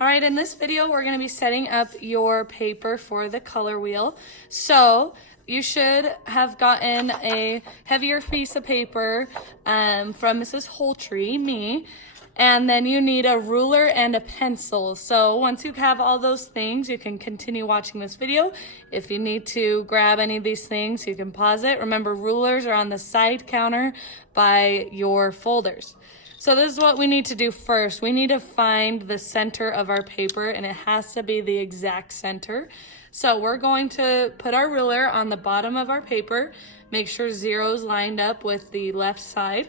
All right, in this video, we're gonna be setting up your paper for the color wheel. So you should have gotten a heavier piece of paper from Mrs. Holtree, me, and then you need a ruler and a pencil. So once you have all those things, you can continue watching this video. If you need to grab any of these things, you can pause it. Remember, rulers are on the side counter by your folders. So this is what we need to do first. We need to find the center of our paper, and it has to be the exact center. So we're going to put our ruler on the bottom of our paper, make sure 0 is lined up with the left side.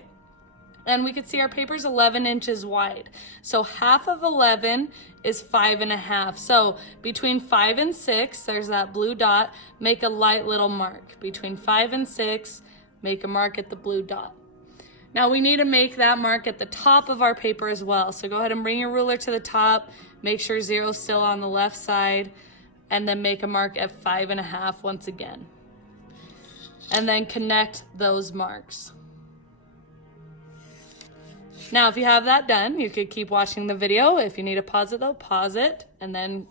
And we can see our paper is 11 inches wide. So half of 11 is 5.5. So between 5 and 6, there's that blue dot, make a light little mark. Between 5 and 6, make a mark at the blue dot. Now we need to make that mark at the top of our paper as well. So go ahead and bring your ruler to the top, make sure 0 is still on the left side, and then make a mark at 5.5 once again. And then connect those marks. Now, if you have that done, you could keep watching the video. If you need to pause it though, pause it, and then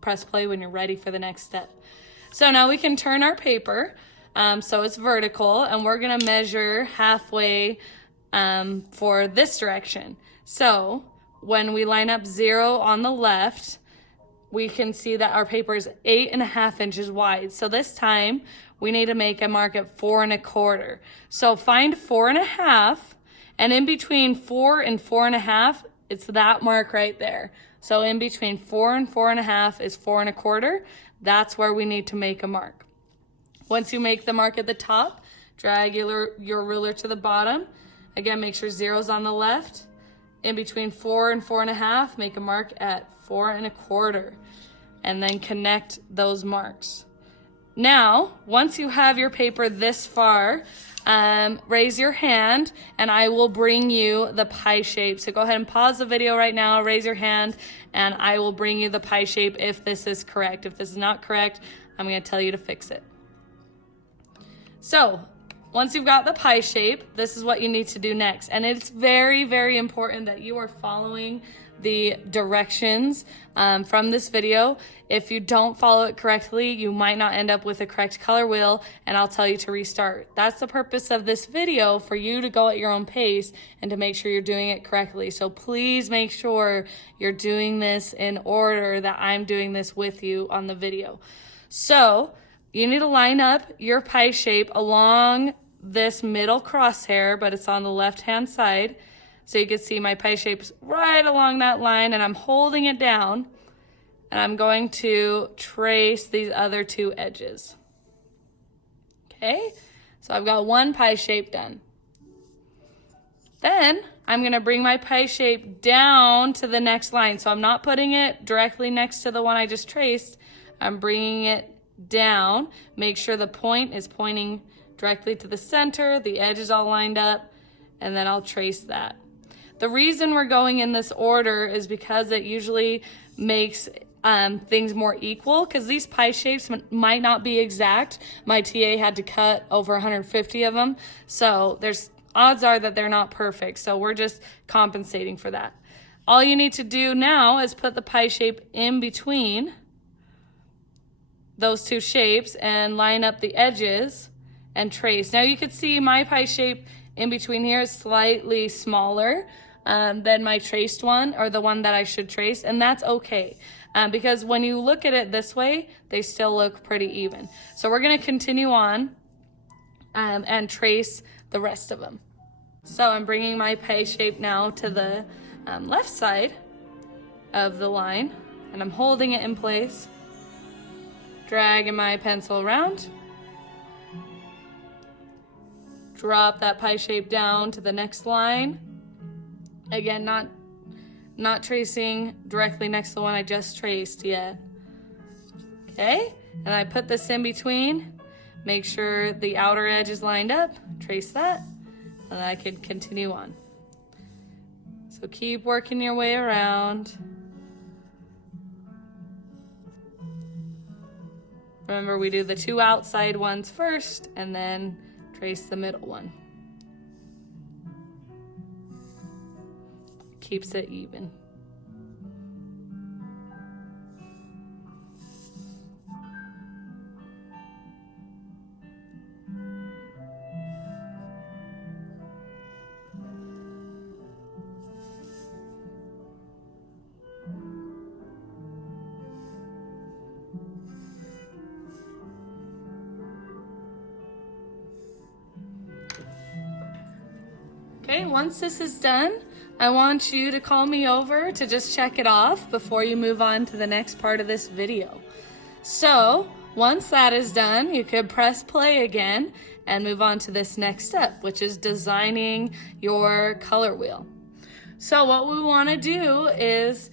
press play when you're ready for the next step. So now we can turn our paper. So it's vertical, and we're gonna measure halfway for this direction. So when we line up 0 on the left, we can see that our paper is 8.5 inches wide. So this time we need to make a mark at 4.25. So find 4.5, and in between 4 and 4.5, it's that mark right there. So in between 4 and 4.5 is 4.25. That's where we need to make a mark. Once you make the mark at the top, drag your ruler to the bottom. Again, make sure 0 is on the left. In between 4 and 4.5, make a mark at 4.25, and then connect those marks. Now, once you have your paper this far, raise your hand and I will bring you the pie shape. So go ahead and pause the video right now, raise your hand, and I will bring you the pie shape if this is correct. If this is not correct, I'm gonna tell you to fix it. So once you've got the pie shape, this is what you need to do next. And it's very, very important that you are following the directions from this video. If you don't follow it correctly, you might not end up with a correct color wheel, and I'll tell you to restart. That's the purpose of this video, for you to go at your own pace and to make sure you're doing it correctly. So please make sure you're doing this in order that I'm doing this with you on the video. So you need to line up your pie shape along this middle crosshair, but it's on the left-hand side. So you can see my pie shape's right along that line, and I'm holding it down, and I'm going to trace these other 2 edges. Okay, so I've got one pie shape done. Then I'm gonna bring my pie shape down to the next line. So I'm not putting it directly next to the one I just traced. I'm bringing it down. Make sure the point is pointing directly to the center, the edge is all lined up, and then I'll trace that. The reason we're going in this order is because it usually makes things more equal, because these pie shapes might not be exact. My TA had to cut over 150 of them, so there's odds are that they're not perfect, so we're just compensating for that. All you need to do now is put the pie shape in between those 2 shapes and line up the edges and trace. Now you can see my pie shape in between here is slightly smaller than my traced one, or the one that I should trace, and that's okay. Because when you look at it this way, they still look pretty even. So we're gonna continue on and trace the rest of them. So I'm bringing my pie shape now to the left side of the line, and I'm holding it in place, dragging my pencil around, drop that pie shape down to the next line. Again, not tracing directly next to the one I just traced yet. Okay, and I put this in between, make sure the outer edge is lined up, trace that, and I can continue on. So keep working your way around. Remember, we do the 2 outside ones first, and then trace the middle one. Keeps it even. Okay, once this is done, I want you to call me over to just check it off before you move on to the next part of this video. So, once that is done, you could press play again and move on to this next step, which is designing your color wheel. So what we want to do is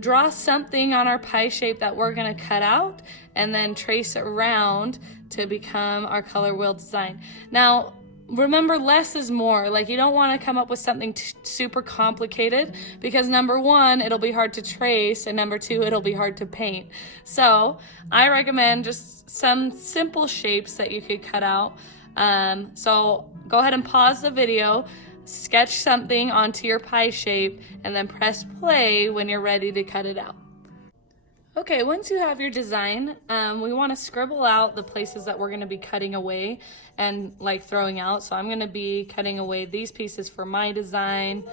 draw something on our pie shape that we're going to cut out and then trace it around to become our color wheel design. Now, remember, less is more. Like, you don't want to come up with something super complicated, because number one, it'll be hard to trace, and number two, it'll be hard to paint. So I recommend just some simple shapes that you could cut out. So go ahead and pause the video, sketch something onto your pie shape, and then press play when you're ready to cut it out. Okay, once you have your design, we want to scribble out the places that we're going to be cutting away and like throwing out. So I'm going to be cutting away these pieces for my design,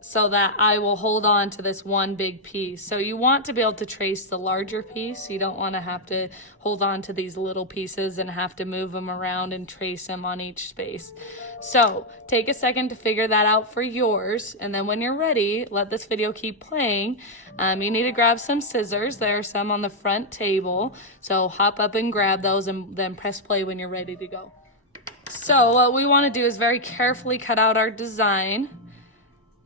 so that I will hold on to this one big piece. So you want to be able to trace the larger piece. You don't want to have to hold on to these little pieces and have to move them around and trace them on each space. So take a second to figure that out for yours, and then when you're ready, let this video keep playing. You need to grab some scissors. There are some on the front table, so hop up and grab those and then press play when you're ready to go. So what we want to do is very carefully cut out our design.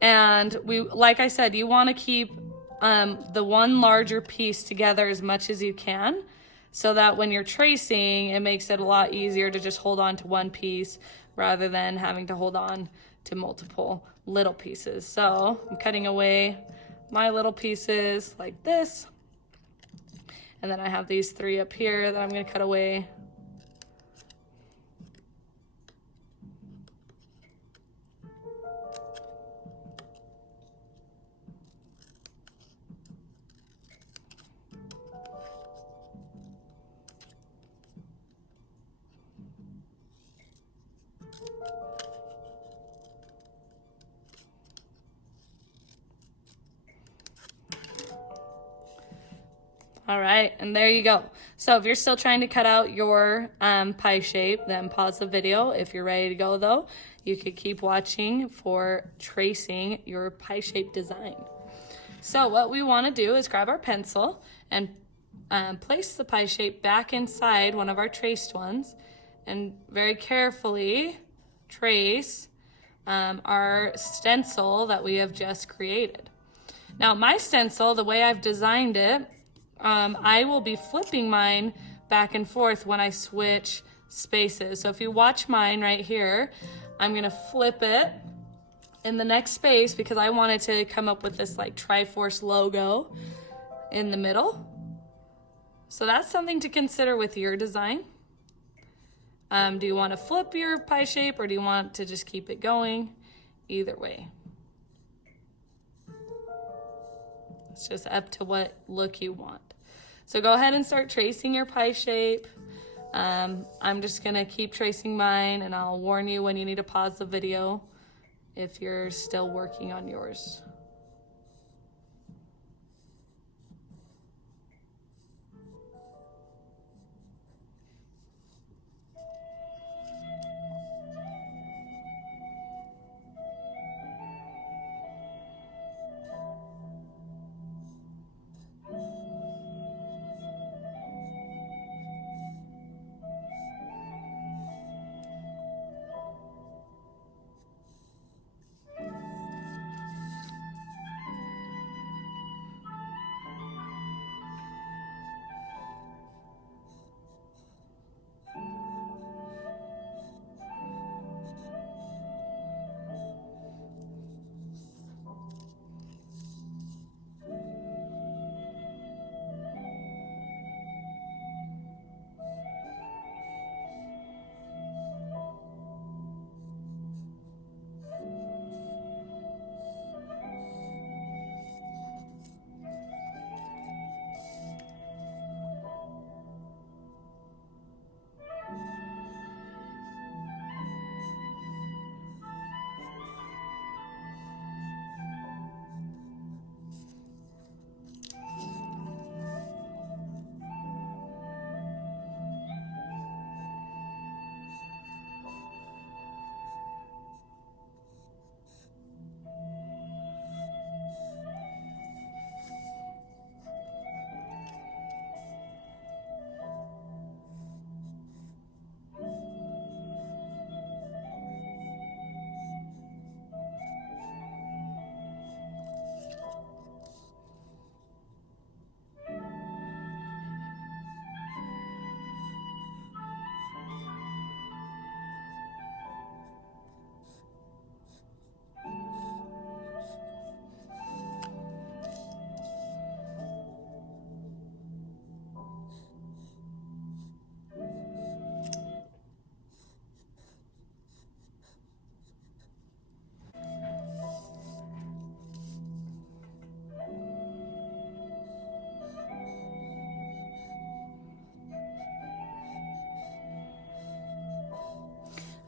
And like I said, you want to keep the one larger piece together as much as you can, so that when you're tracing, it makes it a lot easier to just hold on to one piece rather than having to hold on to multiple little pieces. So I'm cutting away my little pieces like this. And then I have these three up here that I'm going to cut away. All right, and there you go. So if you're still trying to cut out your pie shape, then pause the video. If you're ready to go though, you could keep watching for tracing your pie shape design. So what we want to do is grab our pencil and place the pie shape back inside one of our traced ones, and very carefully trace our stencil that we have just created. Now my stencil, the way I've designed it, I will be flipping mine back and forth when I switch spaces. So if you watch mine right here, I'm going to flip it in the next space because I wanted to come up with this like Triforce logo in the middle. So that's something to consider with your design. Do you want to flip your pie shape, or do you want to just keep it going? Either way. It's just up to what look you want. So go ahead and start tracing your pie shape. I'm just gonna keep tracing mine, and I'll warn you when you need to pause the video if you're still working on yours.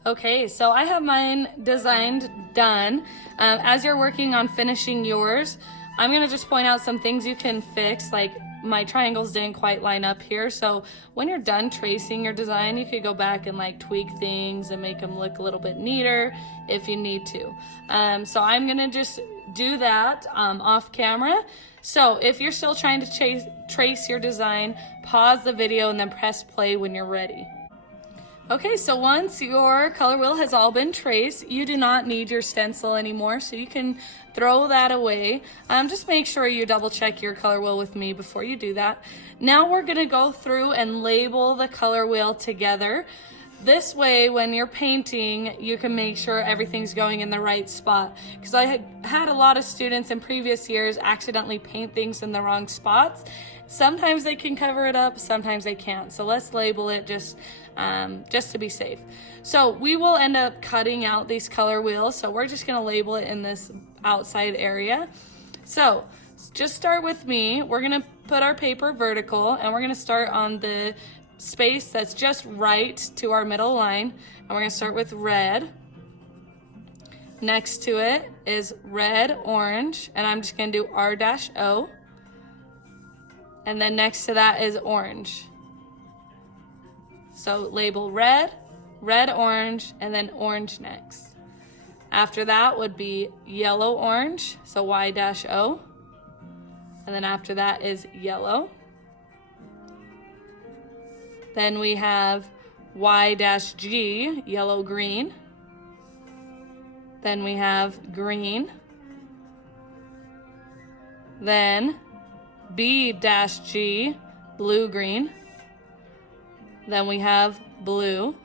Okay, so I have mine designed done. As you're working on finishing yours, I'm gonna just point out some things you can fix, like my triangles didn't quite line up here. So when you're done tracing your design, you could go back and like tweak things and make them look a little bit neater if you need to. So I'm gonna just do that off camera. So if you're still trying to trace your design, pause the video and then press play when you're ready. Okay, so once your color wheel has all been traced, you do not need your stencil anymore, so you can throw that away. Just make sure you double check your color wheel with me before you do that. Now we're gonna go through and label the color wheel together. This way, when you're painting, you can make sure everything's going in the right spot. Because I had a lot of students in previous years accidentally paint things in the wrong spots. Sometimes they can cover it up, sometimes they can't. So let's label it just to be safe. So we will end up cutting out these color wheels. So we're just gonna label it in this outside area. So just start with me. We're gonna put our paper vertical and we're gonna start on the space that's just right to our middle line. And we're gonna start with red. Next to it is red, orange, and I'm just gonna do R-O. And then next to that is orange. So label red, red, orange, and then orange next. After that would be yellow, orange, so Y-O. And then after that is yellow. Then we have Y-G, yellow, green. Then we have green. Then B-G, blue, green. Then we have blue.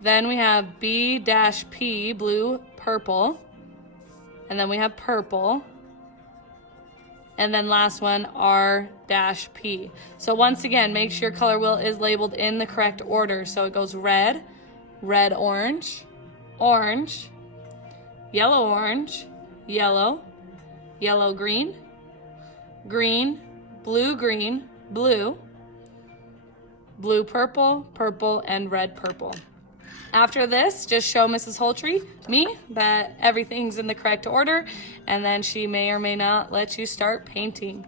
Then we have B-P, blue, purple. And then we have purple. And then last one, R-P. So once again, make sure your color wheel is labeled in the correct order. So it goes red, red, orange, orange, yellow, orange, yellow, yellow, green, green, blue, green, blue, blue, purple, purple, and red, purple. After this, just show Mrs. Holtry, me, that everything's in the correct order, and then she may or may not let you start painting.